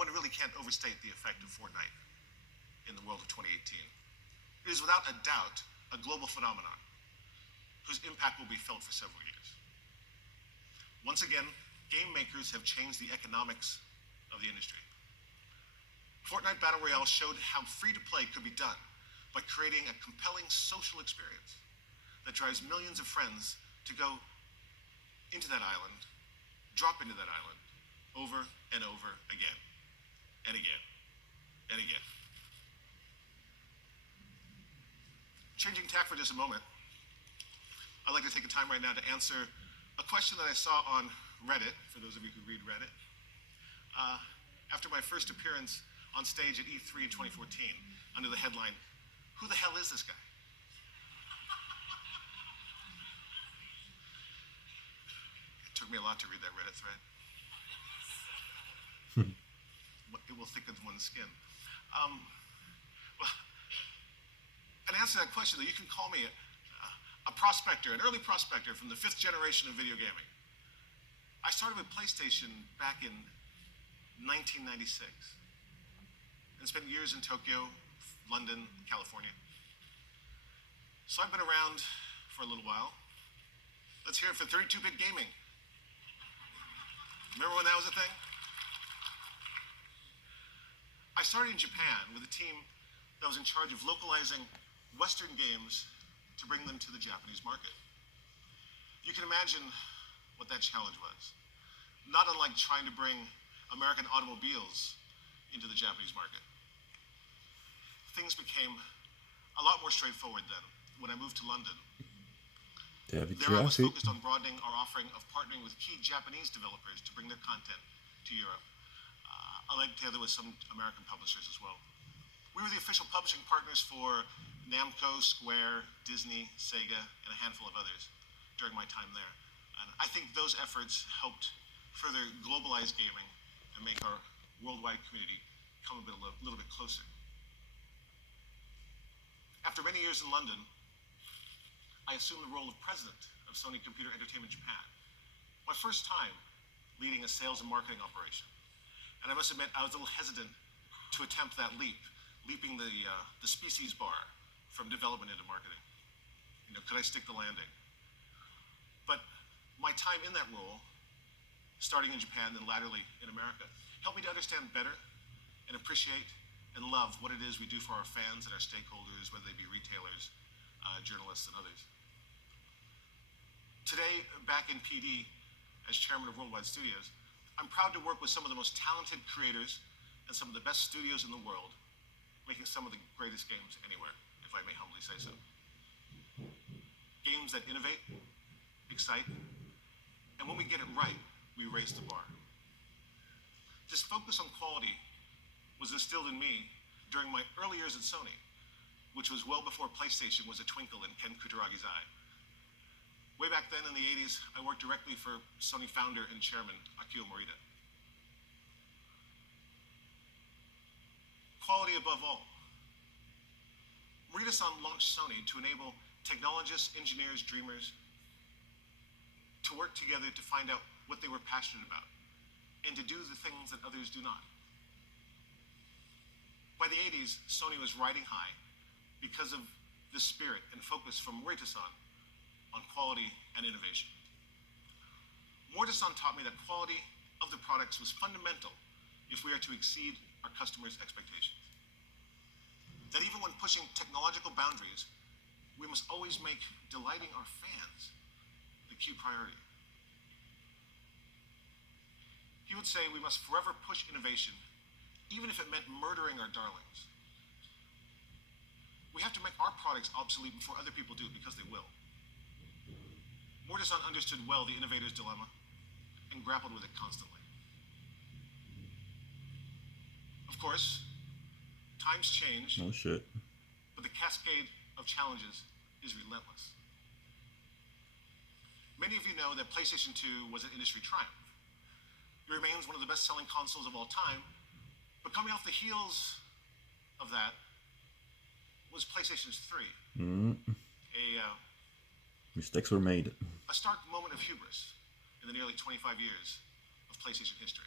one really can't overstate the effect of Fortnite in the world of 2018. It is without a doubt a global phenomenon whose impact will be felt for several years. Once again, game makers have changed the economics of the industry. Fortnite Battle Royale showed how free-to-play could be done by creating a compelling social experience that drives millions of friends to go into that island, drop into that island, over and over again, and again, and again. Changing tack for just a moment, I'd like to take a time right now to answer a question that I saw on Reddit, for those of you who read Reddit, after my first appearance on stage at E3 in 2014, under the headline, "Who the hell is this guy?" It took me a lot to read that Reddit thread. It will thicken one's skin. Well, in answer to that question, though, you can call me a prospector, an early prospector from the 5th generation of video gaming. I started with PlayStation back in 1996 and spent years in Tokyo, London, California. So I've been around for a little while. Let's hear it for 32-bit gaming. Remember when that was a thing? I started in Japan with a team that was in charge of localizing Western games to bring them to the Japanese market. You can imagine what that challenge was. Not unlike trying to bring American automobiles into the Japanese market. Things became a lot more straightforward then when I moved to London. There I was focused on broadening our offering of partnering with key Japanese developers to bring their content to Europe. I led together with some American publishers as well. We were the official publishing partners for Namco, Square, Disney, Sega, and a handful of others during my time there. And I think those efforts helped further globalize gaming and make our worldwide community come a little bit closer. After many years in London, I assumed the role of president of Sony Computer Entertainment Japan. My first time leading a sales and marketing operation. And I must admit, I was a little hesitant to attempt that leap, leaping the species bar from development into marketing. Could I stick the landing? But my time in that role, starting in Japan, then laterally in America, helped me to understand better and appreciate and love what it is we do for our fans and our stakeholders, whether they be retailers, journalists, and others. Today, back in PD, as chairman of Worldwide Studios, I'm proud to work with some of the most talented creators and some of the best studios in the world, making some of the greatest games anywhere, if I may humbly say so. Games that innovate, excite, and when we get it right, we raise the bar. This focus on quality was instilled in me during my early years at Sony, which was well before PlayStation was a twinkle in Ken Kutaragi's eye. Way back then in the 80s, I worked directly for Sony founder and chairman, Akio Morita. Quality above all. Morita-san launched Sony to enable technologists, engineers, dreamers to work together to find out what they were passionate about and to do the things that others do not. By the 80s, Sony was riding high because of the spirit and focus from Morita-san on quality and innovation. Morita-san taught me that quality of the products was fundamental if we are to exceed our customers' expectations. That even when pushing technological boundaries, we must always make delighting our fans the key priority. He would say we must forever push innovation, even if it meant murdering our darlings. We have to make our products obsolete before other people do, because they will. Morita-san understood well the innovator's dilemma and grappled with it constantly. Of course, times change. Oh shit. But the cascade of challenges is relentless. Many of you know that PlayStation 2 was an industry triumph. It remains one of the best-selling consoles of all time, but coming off the heels of that was PlayStation 3. Mistakes were made. A stark moment of hubris in the nearly 25 years of PlayStation history.